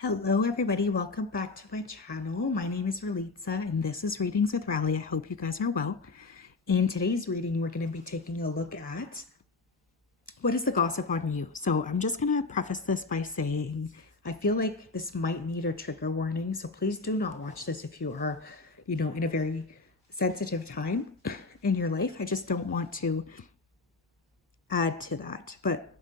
Hello everybody, welcome back to my channel. My name is Ralitza and this is Readings with Rally. I hope you guys are well. In today's reading, we're going to be taking a look at what is the gossip on you. So I'm just going to preface this by saying I feel like this might need a trigger warning. So please do not watch this if you are, in a very sensitive time in your life. I just don't want to add to that. But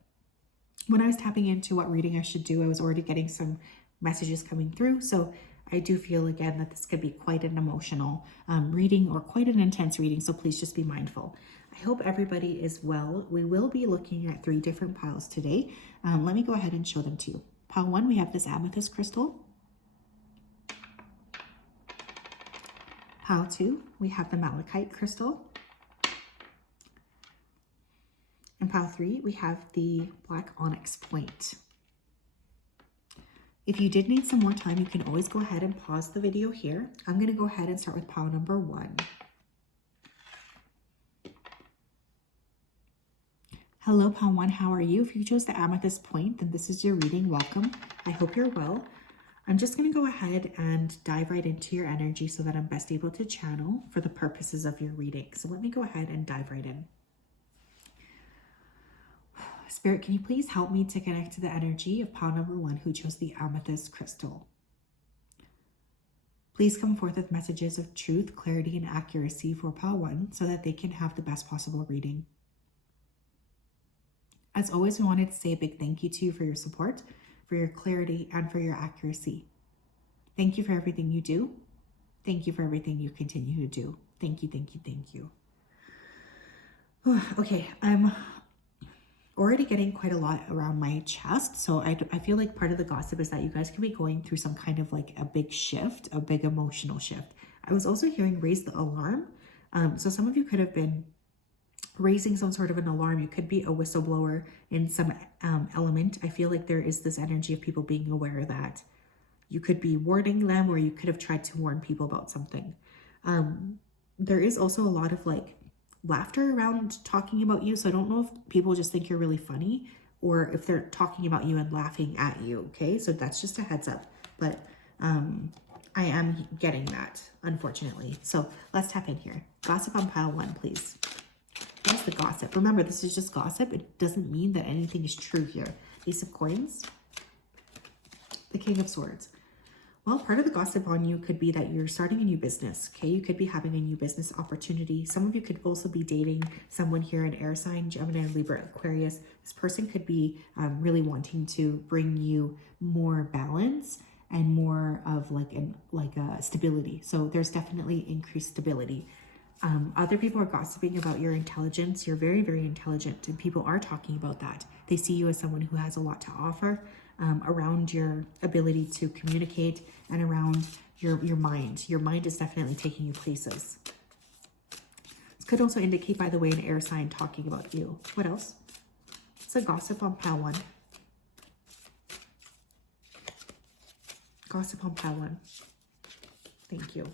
when I was tapping into what reading I should do, I was already getting some messages coming through. So I do feel again that this could be quite an emotional reading or quite an intense reading. So please just be mindful. I hope everybody is well. We will be looking at 3 different piles today. Let me go ahead and show them to you. Pile 1, we have this amethyst crystal. Pile 2, we have the malachite crystal. And pile 3, we have the black onyx point. If you did need some more time, you can always go ahead and pause the video here. I'm going to go ahead and start with pile number 1. Hello, pile 1. How are you? If you chose the amethyst point, then this is your reading. Welcome. I hope you're well. I'm just going to go ahead and dive right into your energy so that I'm best able to channel for the purposes of your reading. So let me go ahead and dive right in. Spirit, can you please help me to connect to the energy of pile number 1 who chose the amethyst crystal? Please come forth with messages of truth, clarity, and accuracy for pile 1 so that they can have the best possible reading. As always, we wanted to say a big thank you to you for your support, for your clarity, and for your accuracy. Thank you for everything you do. Thank you for everything you continue to do. Thank you, thank you, thank you. Okay, I'm already getting quite a lot around my chest. So I feel like part of the gossip is that you guys could be going through some kind of like a big shift, a big emotional shift. I was also hearing raise the alarm. So some of you could have been raising some sort of an alarm. You could be a whistleblower in some element. I feel like there is this energy of people being aware that you could be warning them, or you could have tried to warn people about something. There is also a lot of like laughter around talking about you. So I don't know if people just think you're really funny or if they're talking about you and laughing at you. Okay, so that's just a heads up. But I am getting that, unfortunately. So let's tap in here. Gossip on pile 1, please. What's the gossip? Remember, this is just gossip. It doesn't mean that anything is true here. Ace of Coins. The King of Swords. Well, part of the gossip on you could be that you're starting a new business, okay? You could be having a new business opportunity. Some of you could also be dating someone here, an air sign, Gemini, Libra, Aquarius. This person could be really wanting to bring you more balance and more of like a stability. So there's definitely increased stability. Other people are gossiping about your intelligence. You're very, very intelligent, and people are talking about that. They see you as someone who has a lot to offer. Around your ability to communicate and around your mind. Your mind is definitely taking you places. This could also indicate, by the way, an air sign talking about you. What else? It's a gossip on pile 1. Gossip on pile 1. Thank you.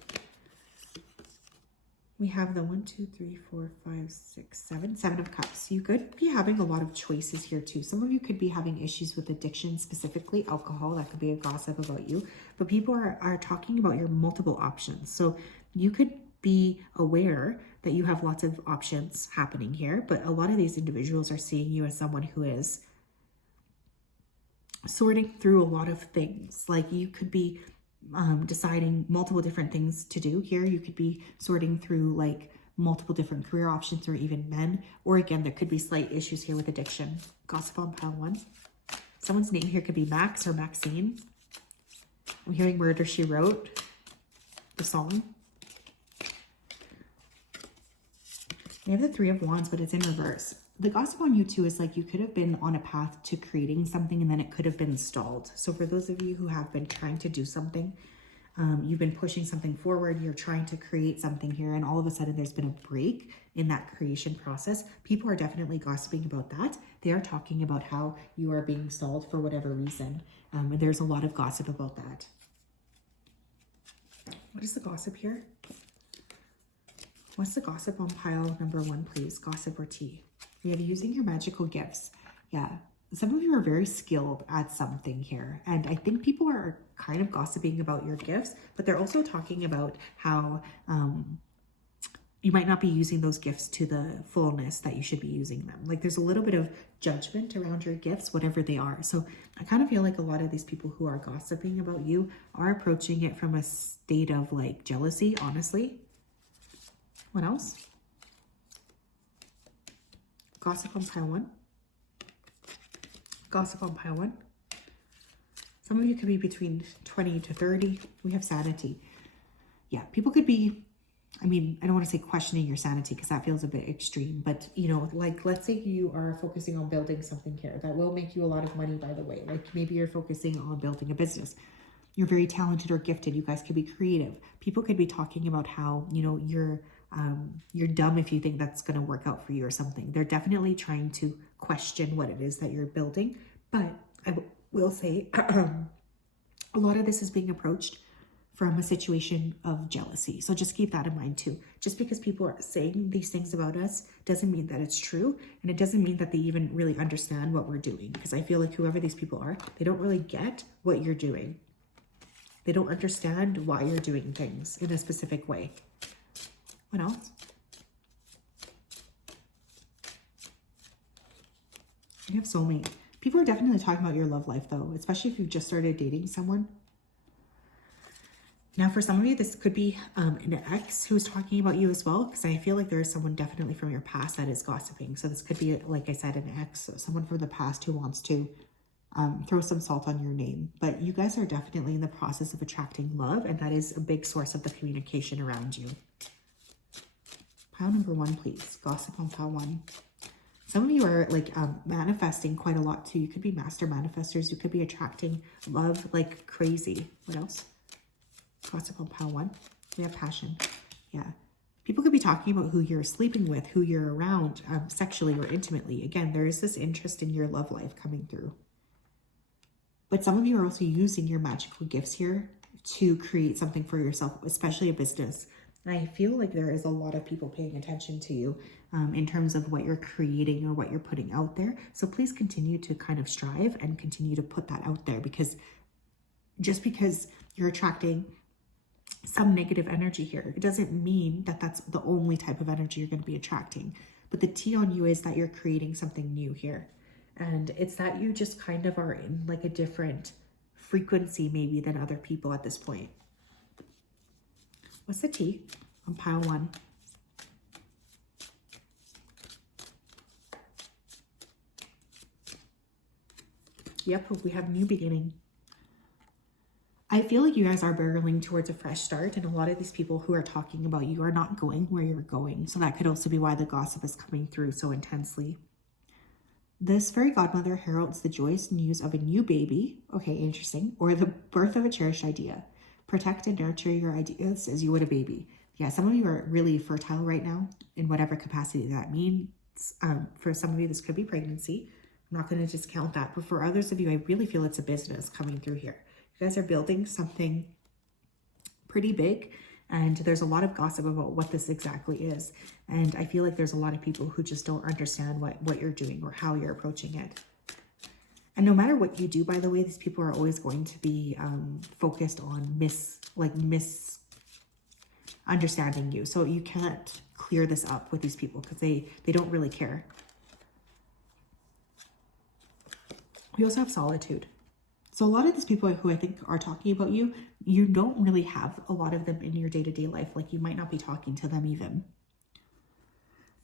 We have the 1, 2, 3, 4, 5, 6, 7. 7 of Cups. You could be having a lot of choices here too. Some of you could be having issues with addiction, specifically alcohol. That could be a gossip about you. But people are talking about your multiple options. So you could be aware that you have lots of options happening here. But a lot of these individuals are seeing you as someone who is sorting through a lot of things. Like you could be deciding multiple different things to do here. You could be sorting through like multiple different career options, or even men, or again, there could be slight issues here with addiction. Gossip on pile 1. Someone's name here could be Max or Maxine. I'm hearing Murder, She Wrote, the song. We have the 3 of Wands, but it's in reverse. The gossip on you too is like you could have been on a path to creating something and then it could have been stalled. So for those of you who have been trying to do something, you've been pushing something forward, you're trying to create something here, and all of a sudden there's been a break in that creation process. People are definitely gossiping about that. They are talking about how you are being stalled for whatever reason. And there's a lot of gossip about that. What is the gossip here? What's the gossip on pile number 1, please? Gossip or tea? We have using your magical gifts. Yeah. some of you are very skilled at something here. And I think people are kind of gossiping about your gifts, but they're also talking about how you might not be using those gifts to the fullness that you should be using them. Like there's a little bit of judgment around your gifts, whatever they are. So I kind of feel like a lot of these people who are gossiping about you are approaching it from a state of like jealousy, honestly. What else? Gossip on pile one. Gossip on pile one. Some of you could be between 20 to 30. We have sanity. Yeah, people could be, I mean, I don't want to say questioning your sanity because that feels a bit extreme, but you know, like let's say you are focusing on building something here that will make you a lot of money, by the way. Like maybe you're focusing on building a business. You're very talented or gifted. You guys could be creative. People could be talking about how, you know, you're dumb if you think that's going to work out for you or something. They're definitely trying to question what it is that you're building. But I will say a lot of this is being approached from a situation of jealousy. So just keep that in mind too. Just because people are saying these things about us doesn't mean that it's true. And it doesn't mean that they even really understand what we're doing. Because I feel like whoever these people are, they don't really get what you're doing. They don't understand why you're doing things in a specific way. What else? You have soulmate. People are definitely talking about your love life though, especially if you've just started dating someone. Now, for some of you, this could be an ex who's talking about you as well, because I feel like there is someone definitely from your past that is gossiping. So this could be, like I said, an ex, someone from the past who wants to throw some salt on your name. But you guys are definitely in the process of attracting love, and that is a big source of the communication around you. Pile number one, please. Gossip on pile one. Some of you are like manifesting quite a lot too. You could be master manifestors. You could be attracting love like crazy. What else? Gossip on pile one. We have passion. Yeah. People could be talking about who you're sleeping with, who you're around sexually or intimately. Again, there is this interest in your love life coming through. But some of you are also using your magical gifts here to create something for yourself, especially a business. I feel like there is a lot of people paying attention to you in terms of what you're creating or what you're putting out there. So please continue to kind of strive and continue to put that out there, because just because you're attracting some negative energy here, it doesn't mean that that's the only type of energy you're going to be attracting. But the tea on you is that you're creating something new here. And it's that you just kind of are in like a different frequency maybe than other people at this point. What's the tea on pile one? Yep, we have new beginning. I feel like you guys are barreling towards a fresh start, and a lot of these people who are talking about you are not going where you're going. So that could also be why the gossip is coming through so intensely. This fairy godmother heralds the joyous news of a new baby. Okay, interesting. Or the birth of a cherished idea. Protect and nurture your ideas as you would a baby. Yeah, some of you are really fertile right now in whatever capacity that means. For some of you, this could be pregnancy. I'm not going to discount that. But for others of you, I really feel it's a business coming through here. You guys are building something pretty big, and there's a lot of gossip about what this exactly is. And I feel like there's a lot of people who just don't understand what you're doing or how you're approaching it. And no matter what you do, by the way, these people are always going to be focused on misunderstanding you. So you can't clear this up with these people because they don't really care. We also have solitude. So a lot of these people who I think are talking about you, you don't really have a lot of them in your day-to-day life. Like you might not be talking to them even.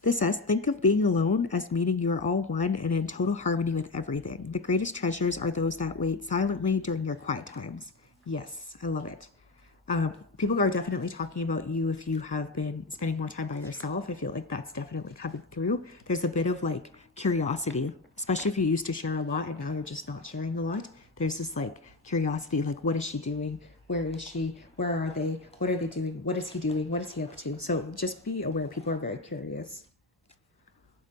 This says, think of being alone as meaning you are all one and in total harmony with everything. The greatest treasures are those that wait silently during your quiet times. Yes, I love it. People are definitely talking about you if you have been spending more time by yourself. I feel like that's definitely coming through. There's a bit of like curiosity, especially if you used to share a lot and now you're just not sharing a lot. There's this like curiosity, like what is she doing? Where is she? Where are they? What are they doing? What is he doing? What is he up to? So just be aware. People are very curious.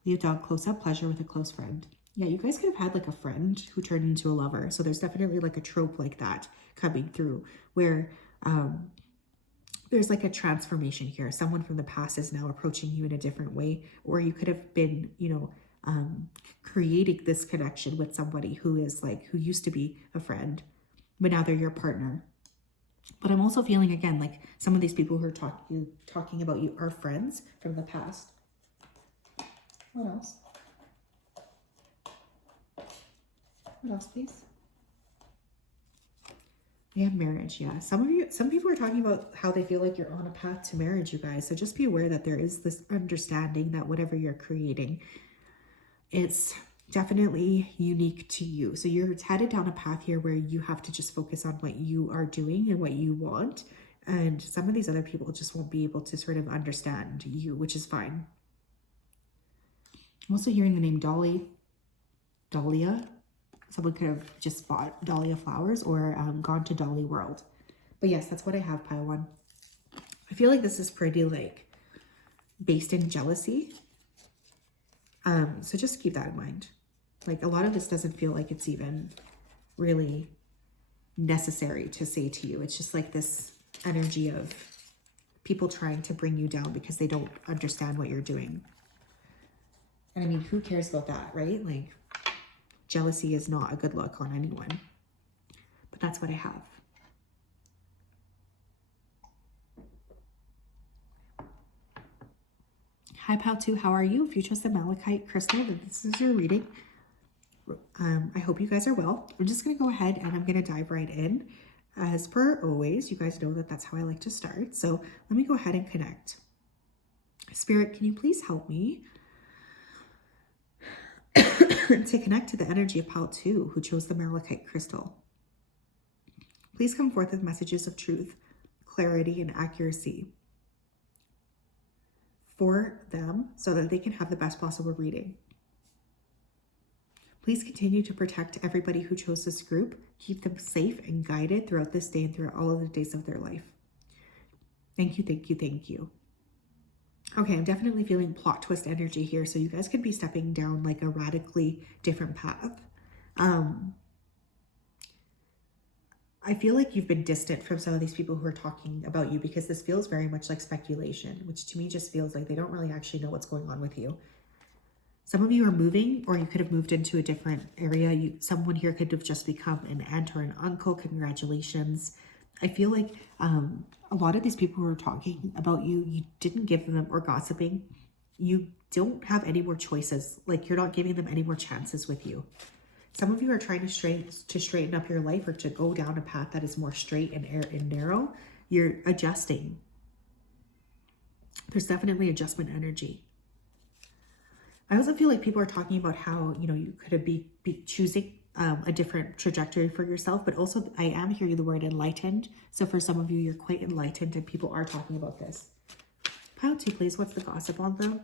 Leave dog close up pleasure with a close friend. Yeah, you guys could have had like a friend who turned into a lover. So there's definitely like a trope like that coming through where there's like a transformation here. Someone from the past is now approaching you in a different way, or you could have been, creating this connection with somebody who is like, who used to be a friend, but now they're your partner. But I'm also feeling, again, like some of these people who are talking about you are friends from the past. What else? What else, please? We have marriage, yeah. Some people are talking about how they feel like you're on a path to marriage, you guys. So just be aware that there is this understanding that whatever you're creating, it's definitely unique to you. So you're headed down a path here where you have to just focus on what you are doing and what you want. And some of these other people just won't be able to sort of understand you, which is fine. I'm also hearing the name Dahlia. Someone could have just bought Dahlia flowers or gone to Dolly World. But yes, that's what I have, pile one. I feel like this is pretty like based in jealousy. So just keep that in mind. Like a lot of this doesn't feel like it's even really necessary to say to you. It's just like this energy of people trying to bring you down because they don't understand what you're doing. And I mean, who cares about that, right? Like, jealousy is not a good look on anyone. But that's what I have. Hi, Pal 2. How are you? If you chose the Malachite crystal, then this is your reading. I hope you guys are well. I'm just going to go ahead and I'm going to dive right in. As per always, you guys know that that's how I like to start. So let me go ahead and connect. Spirit, can you please help me to connect to the energy of Pal 2, who chose the Malachite crystal? Please come forth with messages of truth, clarity, and accuracy for them so that they can have the best possible reading. Please continue to protect everybody who chose this group. Keep them safe and guided throughout this day and throughout all of the days of their life. Thank you, thank you, thank you. Okay, I'm definitely feeling plot twist energy here. So you guys could be stepping down like a radically different path. I feel like you've been distant from some of these people who are talking about you because this feels very much like speculation, which to me just feels like they don't really actually know what's going on with you. Some of you are moving, or you could have moved into a different area. Someone here could have just become an aunt or an uncle. Congratulations. I feel like a lot of these people who are talking about you, you didn't give them, or gossiping, you don't have any more choices. Like you're not giving them any more chances with you. Some of you are trying to straighten up your life or to go down a path that is more straight and narrow. You're adjusting. There's definitely adjustment energy. I also feel like people are talking about how, you know, you could be choosing a different trajectory for yourself, but also I am hearing the word enlightened. So for some of you, you're quite enlightened and people are talking about this. Pile 2, please. What's the gossip on them?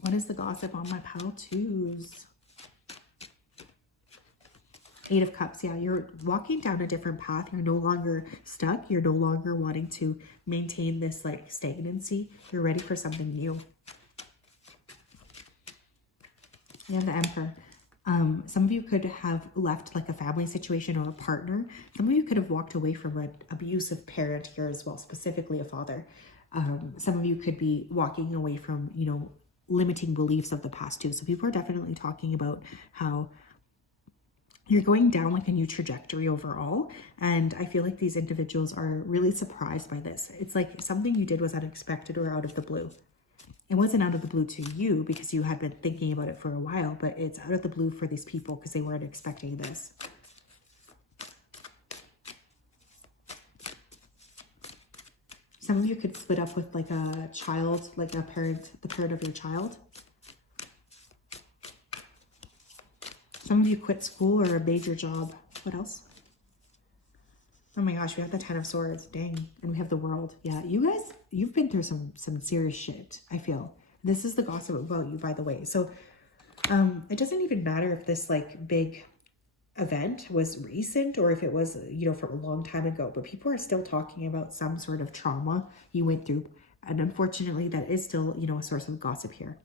What is the gossip on my Pile 2s? 8 of Cups. Yeah, you're walking down a different path. You're no longer stuck. You're no longer wanting to maintain this like stagnancy. You're ready for something new. You have the Emperor. Some of you could have left like a family situation or a partner. Some of you could have walked away from an abusive parent here as well, specifically a father. Some of you could be walking away from, you know, limiting beliefs of the past too. So people are definitely talking about how you're going down like a new trajectory overall. And I feel like these individuals are really surprised by this. It's like something you did was unexpected or out of the blue. It wasn't out of the blue to you because you had been thinking about it for a while, but it's out of the blue for these people because they weren't expecting this. Some of you could split up with like a child, like a parent, the parent of your child. Some of you quit school or a major job. What else? Oh my gosh, we have the 10 of Swords. Dang. And we have the World. Yeah, you guys, you've been through some serious shit, I feel. This is the gossip about you, by the way. So it doesn't even matter if this like big event was recent or if it was, you know, from a long time ago, but people are still talking about some sort of trauma you went through. And unfortunately, that is still, you know, a source of gossip here.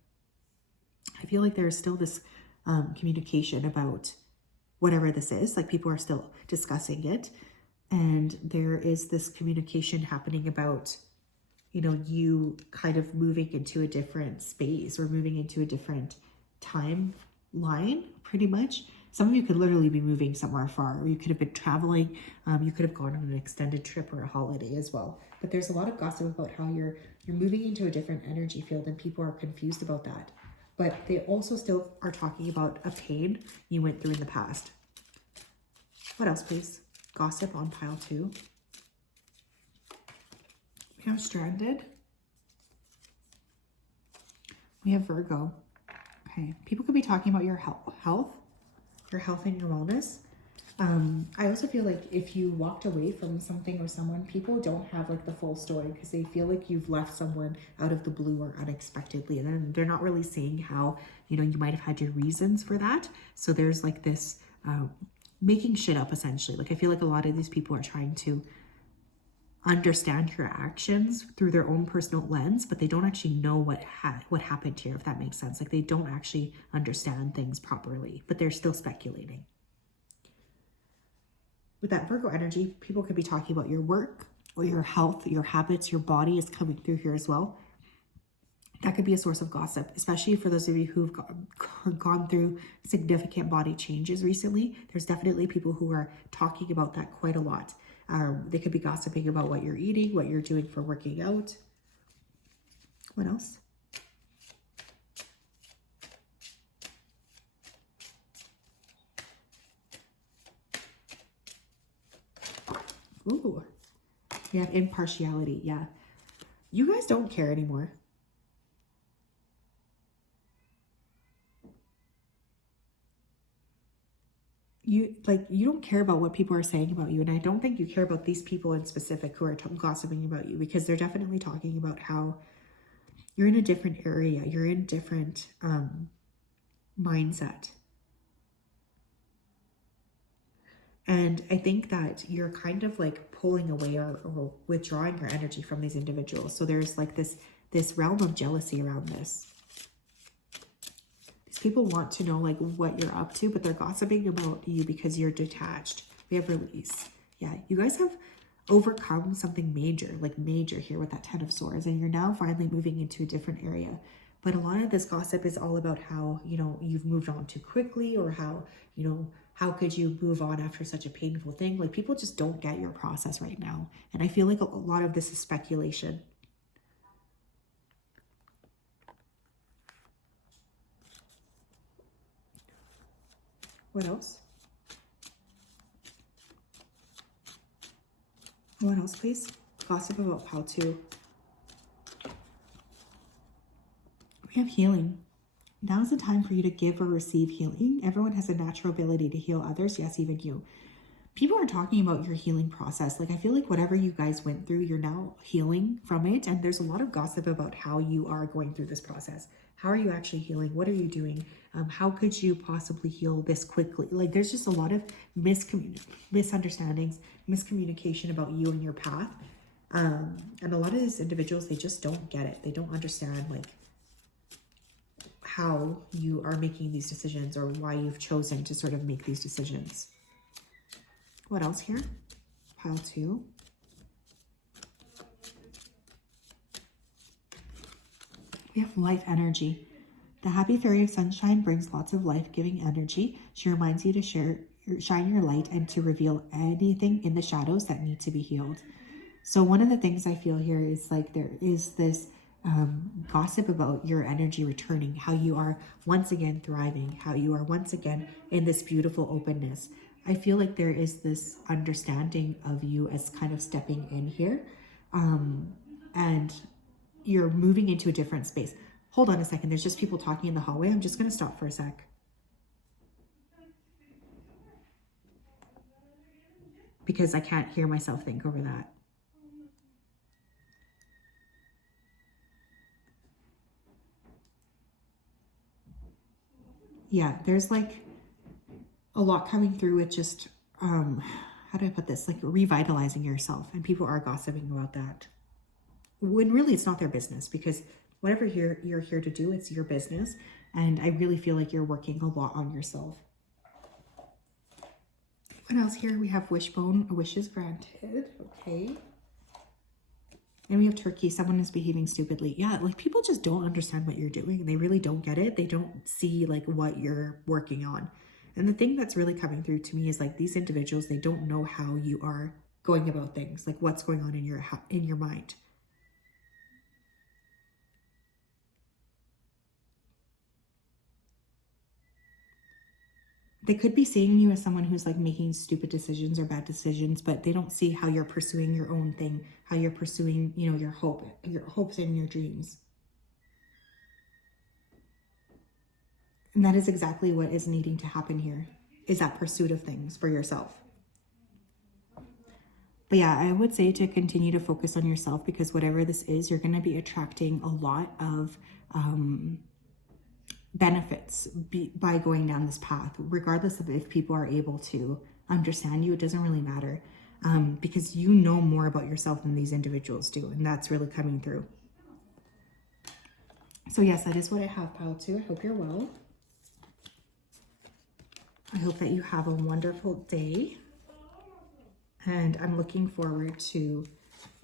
I feel like there's still this communication about whatever this is. Like people are still discussing it. And there is this communication happening about, you know, you kind of moving into a different space or moving into a different timeline, pretty much. Some of you could literally be moving somewhere far, or you could have been traveling. You could have gone on an extended trip or a holiday as well. But there's a lot of gossip about how you're moving into a different energy field, and people are confused about that. But they also still are talking about a pain you went through in the past. What else, please? Gossip on pile 2. We have stranded. We have Virgo. Okay, people could be talking about your health and your wellness. I also feel like if you walked away from something or someone, people don't have like the full story because they feel like you've left someone out of the blue or unexpectedly, and then they're not really saying how, you know, you might have had your reasons for that. So there's like this making shit up essentially. Like I feel like a lot of these people are trying to understand your actions through their own personal lens, but they don't actually know what happened here, if that makes sense. Like they don't actually understand things properly, but they're still speculating. With that Virgo energy, people could be talking about your work or your health, your habits, your body is coming through here as well. That could be a source of gossip, especially for those of you who've gone through significant body changes recently. There's definitely people who are talking about that quite a lot. They could be gossiping about what you're eating, what you're doing for working out. What else? Ooh, we have impartiality. Yeah. You guys don't care anymore. You don't care about what people are saying about you. And I don't think you care about these people in specific who are gossiping about you, because they're definitely talking about how you're in a different area. You're in a different mindset. And I think that you're kind of like pulling away or withdrawing your energy from these individuals. So there's like this realm of jealousy around this. These people want to know like what you're up to, but they're gossiping about you because you're detached. We have release. Yeah, you guys have overcome something major, like major here with that 10 of Swords, and you're now finally moving into a different area. But a lot of this gossip is all about how, you know, you've moved on too quickly, or how, you know, how could you move on after such a painful thing? Like people just don't get your process right now. And I feel like a lot of this is speculation. What else? What else, please? Gossip about how to. We have healing. Now is the time for you to give or receive healing. Everyone has a natural ability to heal others. Yes, even you. People are talking about your healing process. Like I feel like whatever you guys went through, you're now healing from it. And there's a lot of gossip about how you are going through this process. How are you actually healing? What are you doing? How could you possibly heal this quickly? Like there's just a lot of misunderstandings, miscommunication about you and your path. And a lot of these individuals, they just don't get it. They don't understand like how you are making these decisions or why you've chosen to sort of make these decisions. What else here? Pile 2. We have life energy. The happy fairy of sunshine brings lots of life-giving energy. She reminds you to shine your light and to reveal anything in the shadows that need to be healed. So one of the things I feel here is like there is this gossip about your energy returning, how you are once again thriving, how you are once again in this beautiful openness. I feel like there is this understanding of you as kind of stepping in here, and you're moving into a different space. Hold on a second. There's just people talking in the hallway. I'm just going to stop for a sec. Because I can't hear myself think over that. Yeah, there's like a lot coming through with just, how do I put this? Like revitalizing yourself. And people are gossiping about that. When really it's not their business, because whatever you're here to do, it's your business. And I really feel like you're working a lot on yourself. What else here? We have wishbone, wishes granted. Okay. And we have Turkey. Someone is behaving stupidly. Yeah, like people just don't understand what you're doing. They really don't get it. They don't see like what you're working on. And the thing that's really coming through to me is like these individuals, they don't know how you are going about things, like what's going on in your mind. They could be seeing you as someone who's like making stupid decisions or bad decisions, but they don't see how you're pursuing your own thing, how you're pursuing, you know, your hopes and your dreams. And that is exactly what is needing to happen here, is that pursuit of things for yourself. But yeah, I would say to continue to focus on yourself, because whatever this is, you're going to be attracting a lot of benefits by going down this path, regardless of if people are able to understand you. It doesn't really matter, because you know more about yourself than these individuals do, and that's really coming through. So yes, that is what I have, pile 2. I hope you're well. I hope that you have a wonderful day, and I'm looking forward to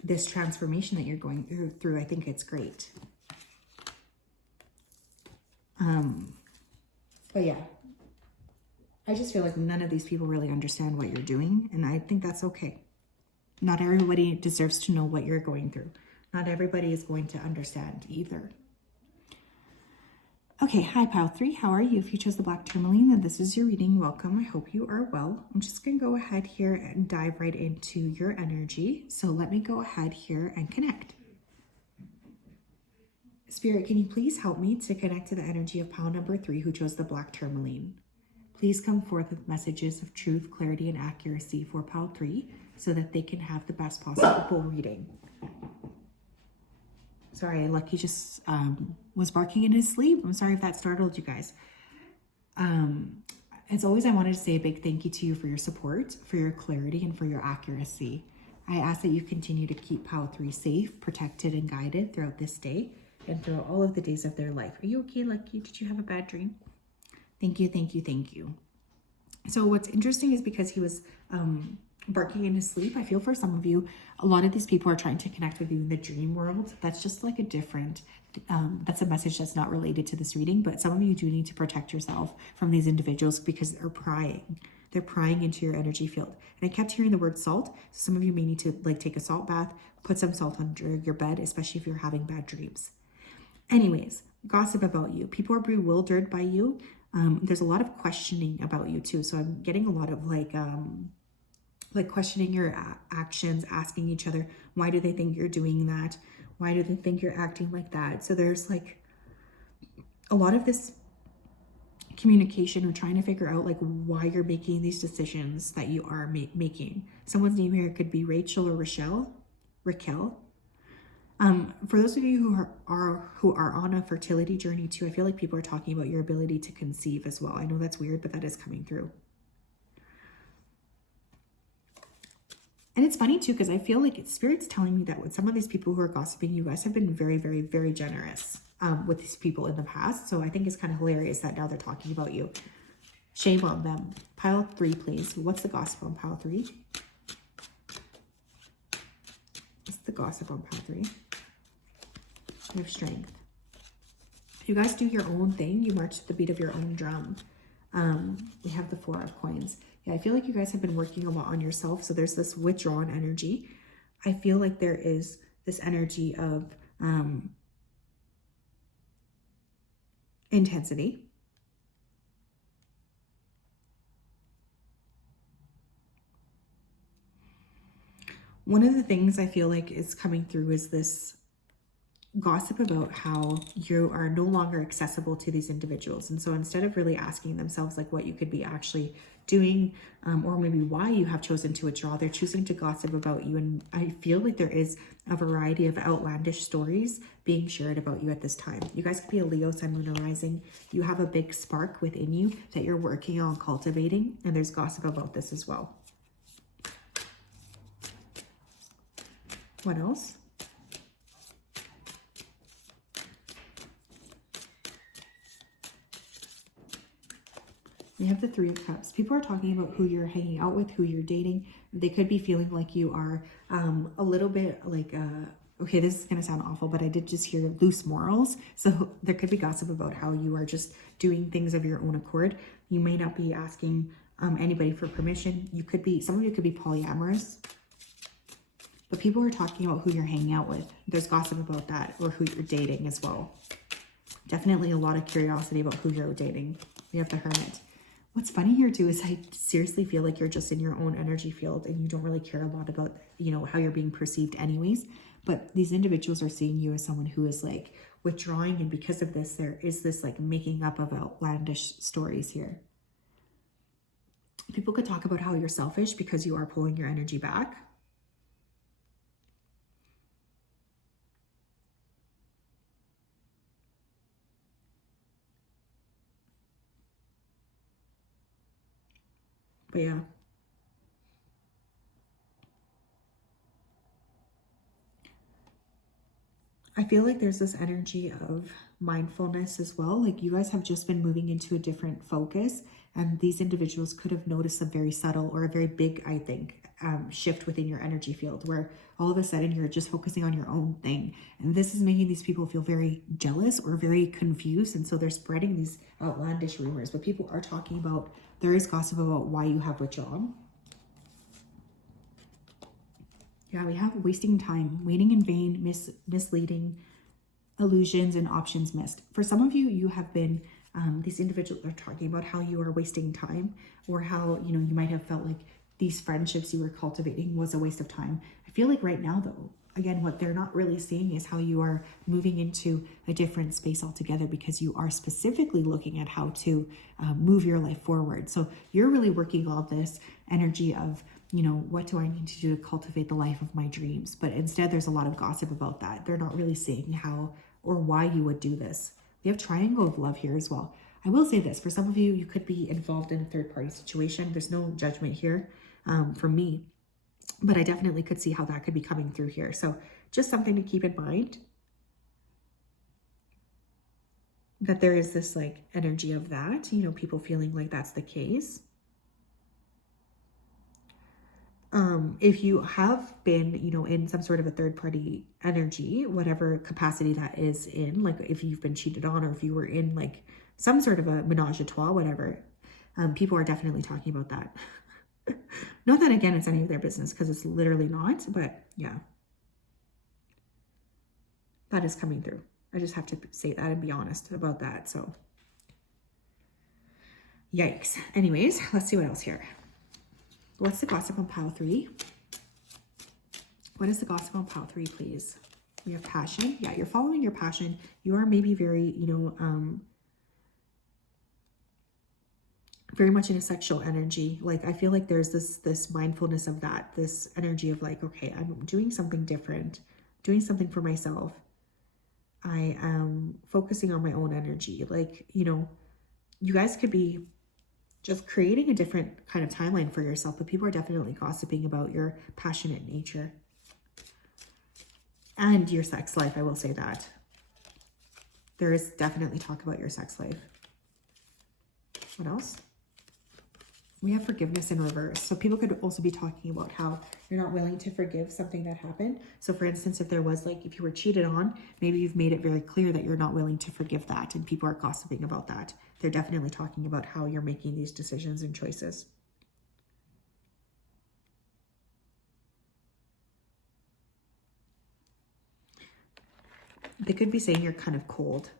this transformation that you're going through. I think it's great. But yeah, I just feel like none of these people really understand what you're doing, and I think that's okay. Not everybody deserves to know what you're going through. Not everybody is going to understand either. Okay, hi pile 3, how are you? If you chose the black tourmaline, then this is your reading. Welcome. I hope you are well. I'm just going to go ahead here and dive right into your energy. So let me go ahead here and connect. Spirit, can you please help me to connect to the energy of pile number 3 who chose the black tourmaline? Please come forth with messages of truth, clarity, and accuracy for pile 3 so that they can have the best possible reading. Sorry, Lucky just was barking in his sleep. I'm sorry if that startled you guys. As always, I wanted to say a big thank you to you for your support, for your clarity, and for your accuracy. I ask that you continue to keep pile 3 safe, protected, and guided throughout this day and throughout all of the days of their life. Are you okay, Lucky? Did you have a bad dream? Thank you, thank you, thank you. So what's interesting is because he was barking in his sleep, I feel for some of you, a lot of these people are trying to connect with you in the dream world. That's just like a different, that's a message that's not related to this reading, but some of you do need to protect yourself from these individuals because they're prying. They're prying into your energy field. And I kept hearing the word salt. So some of you may need to like take a salt bath, put some salt under your bed, especially if you're having bad dreams. Anyways, gossip about you. People are bewildered by you. There's a lot of questioning about you too. So I'm getting a lot of like questioning your actions, asking each other, why do they think you're doing that? Why do they think you're acting like that? So there's like a lot of this communication or trying to figure out like why you're making these decisions that you are making. Someone's name here could be Rachel or Raquel. For those of you who are on a fertility journey too, I feel like people are talking about your ability to conceive as well. I know that's weird, but that is coming through. And it's funny too, because I feel like Spirit's telling me that with some of these people who are gossiping, you guys have been very, very, very generous with these people in the past. So I think it's kind of hilarious that now they're talking about you. Shame on them. Pile 3, please. What's the gossip on pile 3? What's the gossip on pile 3? You have strength. You guys do your own thing. You march to the beat of your own drum. We have the 4 of coins. Yeah, I feel like you guys have been working a lot on yourself. So there's this withdrawn energy. I feel like there is this energy of intensity. One of the things I feel like is coming through is this gossip about how you are no longer accessible to these individuals. And so instead of really asking themselves like what you could be actually doing or maybe why you have chosen to withdraw, they're choosing to gossip about you. And I feel like there is a variety of outlandish stories being shared about you at this time. You guys could be a Leo, Sun, Moon, or Rising. You have a big spark within you that you're working on cultivating, and there's gossip about this as well. What else? We have the 3 of Cups. People are talking about who you're hanging out with, who you're dating. They could be feeling like you are a little bit like Okay, this is going to sound awful, but I did just hear loose morals. So there could be gossip about how you are just doing things of your own accord. You may not be asking anybody for permission. You could be, some of you could be polyamorous, but people are talking about who you're hanging out with. There's gossip about that, or who you're dating as well. Definitely a lot of curiosity about who you're dating. We have the Hermit. What's funny here too is I seriously feel like you're just in your own energy field and you don't really care a lot about, you know, how you're being perceived anyways. But these individuals are seeing you as someone who is like withdrawing, and because of this, there is this like making up of outlandish stories here. People could talk about how you're selfish because you are pulling your energy back. But yeah. I feel like there's this energy of mindfulness as well. Like you guys have just been moving into a different focus, and these individuals could have noticed a very subtle or a very big, I think, shift within your energy field where all of a sudden you're just focusing on your own thing. And this is making these people feel very jealous or very confused. And so they're spreading these outlandish rumors, but people are talking about, there is gossip about why you have withdrawn. Yeah, we have wasting time, waiting in vain, misleading, illusions, and options missed. For some of you, you have been, these individuals are talking about how you are wasting time, or how, you know, you might have felt like these friendships you were cultivating was a waste of time. I feel like right now though, again, what they're not really seeing is how you are moving into a different space altogether, because you are specifically looking at how to move your life forward. So you're really working on this energy of, you know, what do I need to do to cultivate the life of my dreams? But instead, there's a lot of gossip about that. They're not really seeing how or why you would do this. We have Triangle of Love here as well. I will say this, for some of you, you could be involved in a third-party situation. There's no judgment here from me, but I definitely could see how that could be coming through here. So just something to keep in mind, that there is this like energy of that, you know, people feeling like that's the case. If you have been, you know, in some sort of a third party energy, whatever capacity that is in, like if you've been cheated on, or if you were in like some sort of a menage a trois, whatever, people are definitely talking about that. Not that again, it's any of their business, because it's literally not, but yeah, that is coming through. I just have to say that and be honest about that. So yikes. Anyways, let's see what else here. What's the gossip on pile 3? What is the gossip on pile 3, please? We have passion. Yeah, you're following your passion. You are maybe very, you know, very much in a sexual energy. Like I feel like there's this mindfulness of that, this energy of like, okay, I'm doing something different, doing something for myself. I am focusing on my own energy. Like, you know, you guys could be just creating a different kind of timeline for yourself, but people are definitely gossiping about your passionate nature and your sex life. I will say that there is definitely talk about your sex life. What else? We have forgiveness in reverse. So people could also be talking about how you're not willing to forgive something that happened. So for instance, if there was like, if you were cheated on, maybe you've made it very clear that you're not willing to forgive that, and people are gossiping about that. They're definitely talking about how you're making these decisions and choices. They could be saying you're kind of cold.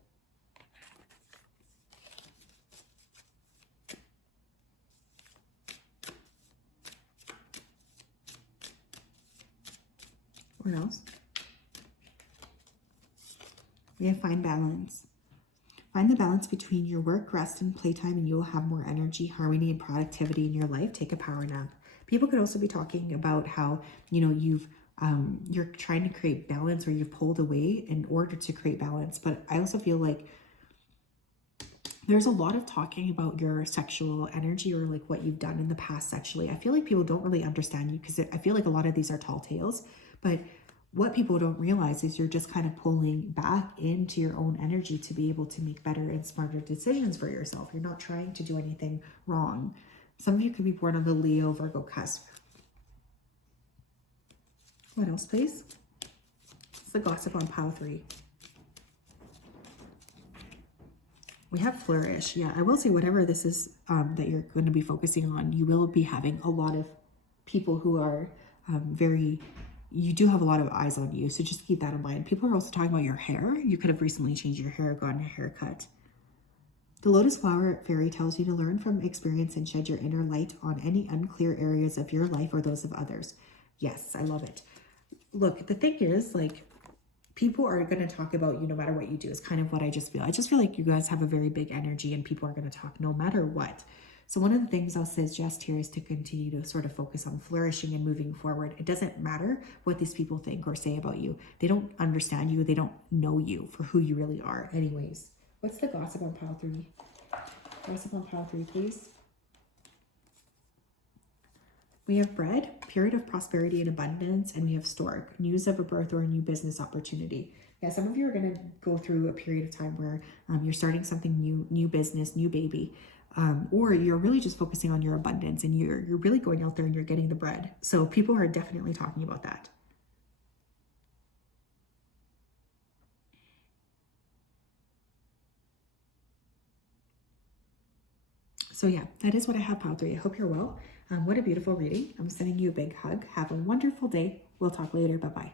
What else? We have find balance. Find the balance between your work, rest, and playtime, and you will have more energy, harmony, and productivity in your life. Take a power nap. People could also be talking about how, you know, you're trying to create balance, or you've pulled away in order to create balance. But I also feel like there's a lot of talking about your sexual energy, or like what you've done in the past sexually. I feel like people don't really understand you, because I feel like a lot of these are tall tales, but what people don't realize is you're just kind of pulling back into your own energy to be able to make better and smarter decisions for yourself. You're not trying to do anything wrong. Some of you could be born on the Leo Virgo cusp. What else, please? the gossip on pile 3? We have flourish. Yeah, I will say whatever this is that you're going to be focusing on, you will be having a lot of people who are you do have a lot of eyes on you. So just keep that in mind. People are also talking about your hair. You could have recently changed your hair, gotten a haircut. The lotus flower fairy tells you to learn from experience and shed your inner light on any unclear areas of your life or those of others. Yes, I love it. Look, the thing is, like, people are going to talk about you no matter what you do is kind of what I just feel. I just feel like you guys have a very big energy and people are going to talk no matter what. So one of the things I'll suggest here is to continue to sort of focus on flourishing and moving forward. It doesn't matter what these people think or say about you. They don't understand you. They don't know you for who you really are anyways. What's the gossip on pile 3? Gossip on pile 3, please. We have bread, period of prosperity and abundance, and we have stork, news of a birth or a new business opportunity. Yeah, some of you are going to go through a period of time where you're starting something new business, new baby, or you're really just focusing on your abundance and you're really going out there and you're getting the bread. So people are definitely talking about that. So yeah, that is what I have, pile 3. I hope you're well. What a beautiful reading. I'm sending you a big hug. Have a wonderful day. We'll talk later. Bye-bye.